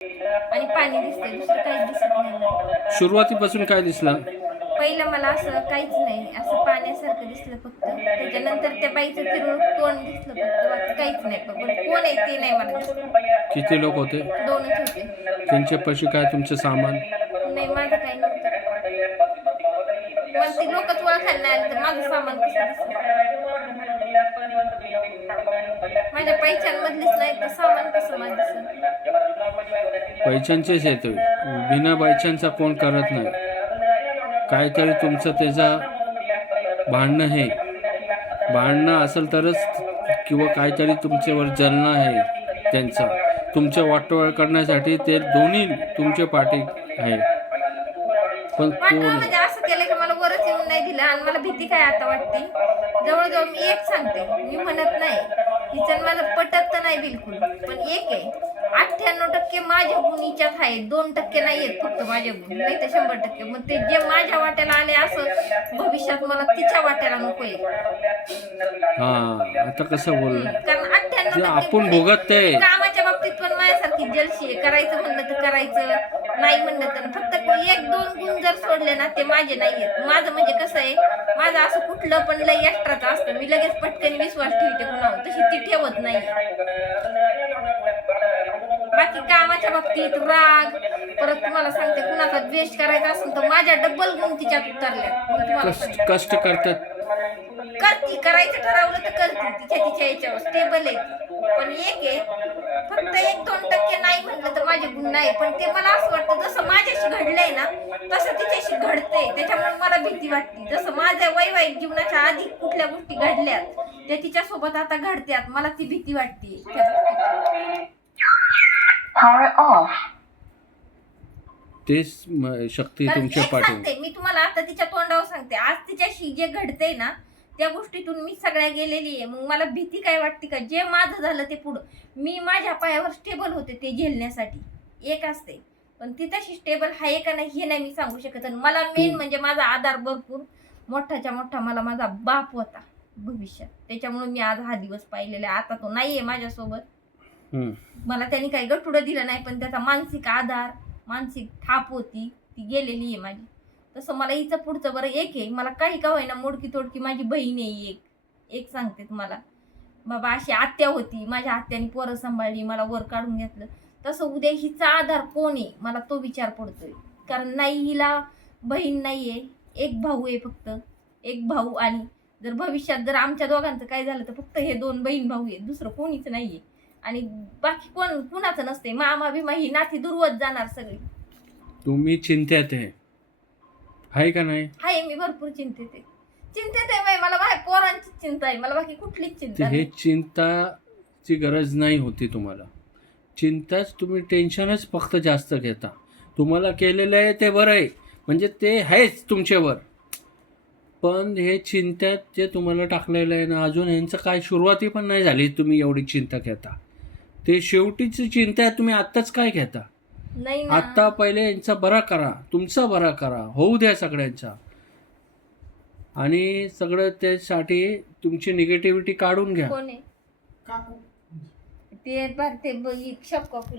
आणि पाणी दिसते, दुसरं काहीच दिसत नाही मला. सुरुवातीपासून काय दिसलं? पहिलं मला असं काहीच नाही, असं पाण्यासारखं दिसलं फक्त. त्याच्यानंतर त्या बाईचं तिरुळ तोंड दिसलं फक्त, बाकी काहीच नाही. पण कोण आहे ते नाही मला दिसलं. किती लोक होते? 2च होते. त्यांच्यापाशी काय तुमचं सामान? नाही, माझं काही नव्हतं. मला ती लोकच ओळखायला नाही आली तर माझं सामान कसं दिसलं? माझ्या पैशांमधलीच नाही तर सामान कसं माझं दिसलं? पैशांचेच येतोय, बिना पैशांचा कोण करत नाही. काहीतरी तुमचं त्याचा भांडणं असेल तरच, किंवा काहीतरी तुमच्यावर जलना आहे त्यांचा, तुमचं वाटोळ करण्यासाठी ते दोन्ही तुमचे पाठी आहे. पण कोण म्हणजे असं केलं की मला वरच येऊन नाही दिलं. आणि मला भीती काय आता वाटते, जवळजवळ मी एक सांगते, मी म्हणत नाही तिचं मला पटत तर नाही बिलकुल, पण एक आहे 98% माझ्या गुणीच्यात आहे, 2% नाही आहेत फक्त माझे गुण, नाही तर 100%. मग ते जे माझ्या वाट्याला आले असं भविष्यात मला तिच्या वाट्याला नकोय. हा, आता कसं बोल, कारण 98% आपण भोगत ते कामाच्या बाबतीत पण माझ्यासारखी जलशी आहे. करायचं म्हणलं तर करायचं, नाही म्हणलं तर फक्त 1-2 गुण जर सोडले ना ते माझे नाही आहेत. माझं म्हणजे कसं आहे, माझं असं कुठलं पण लय एक्स्ट्राचं असतं, मी लगेच पटकन विश्वास ठेवते कुणावर, तशी ती ठेवत नाही. बाकी कामाच्या बाबतीत राग, परत तुम्हाला सांगते कुणाचा द्वेष करायचा असेल तर माझ्या डबल गुण तिच्यात उतरल्या. कष्ट करतात, करती, करायचं ठरवलं तर करती, तिच्या याच्यावर स्टेबल आहे ती. पण एक आहे फक्त 1-2% नाही म्हटलं तर माझे गुण नाही. पण ते मला असं वाटतं जसं माझ्याशी घडलंय ना तसं तिच्याशी घडतंय, त्याच्यामुळे मला भीती वाटते. जसं माझ्या वैवाहिक जीवनाच्या आधी कुठल्या गोष्टी घडल्यात त्या तिच्यासोबत आता घडत्यात, मला ती भीती वाटते. तेच शक्ती तुमच्या पाठी. मी तुम्हाला आता तिच्या तोंडावर सांगते, आज तिच्याशी जे घडतंय ना त्या गोष्टीतून मी सगळ्या गेलेली आहे. मग मला भीती काय वाटते का, जे माझं झालं ते पुढं, मी माझ्या पायावर स्टेबल होते ते झेलण्यासाठी एक असते, पण ती तशी स्टेबल आहे का नाही हे नाही मी सांगू शकत. आणि मला मेन म्हणजे माझा आधार भरपूर मोठाच्या मोठा मला माझा बाप होता भविष्यात, त्याच्यामुळे मी आज हा दिवस पाहिलेला. आता तो नाहीये माझ्यासोबत, मला त्यांनी काही गठुडं दिलं नाही, पण त्याचा मानसिक आधार, मानसिक थाप होती ती गेलेली आहे माझी. तसं मला हिचं पुढचं बरं एक आहे, मला काही का होईना मोडकी तोडकी माझी बहीण आहे एक सांगते तुम्हाला. बाबा अशी आत्या होती, माझ्या आत्याने पोरं सांभाळली, मला वर काढून घेतलं. तसं उद्या हिचा आधार कोण आहे मला तो विचार पडतोय. कारण नाही हिला बहीण नाहीये, एक भाऊ आहे फक्त, एक भाऊ. आणि जर भविष्यात जर आमच्या दोघांचं काय झालं तर फक्त हे 2 बहीण भाऊ आहेत, दुसरं कोणीच नाहीये. आणि बाकी कुणाचं नसते. मामा बिमा ही नाती दुर्वत जाणार सगळी. तुम्ही चिंतेत आहे का नाही? आहे, मी भरपूर चिंतेत आहे. मला माझ्या पोरांची चिंता आहे, मला बाकी कुठलीच चिंता हे नाही. चिंताची गरज नाही होती तुम्हाला. चिंताच तुम्ही टेन्शनच फक्त जास्त घेता. तुम्हाला केलेलं आहे ते बरं आहे, म्हणजे ते आहेच तुमच्यावर. पण हे चिंतेत जे तुम्हाला टाकलेलं आहे ना, अजून यांचं काय सुरुवाती पण नाही झाली, तुम्ही एवढी चिंता घेता. ते शेवटीची चिंता आहे, तुम्ही आत्ताच काय घेता? नाही ना, आत्ता पहिले यांचा बरा करा, तुमचा बरा करा, होऊ द्या सगळ्यांचा. आणि सगळं त्यासाठी तुमची निगेटिव्हिटी काढून घ्या. कोण आहे ते भारते शॉप कॉफीला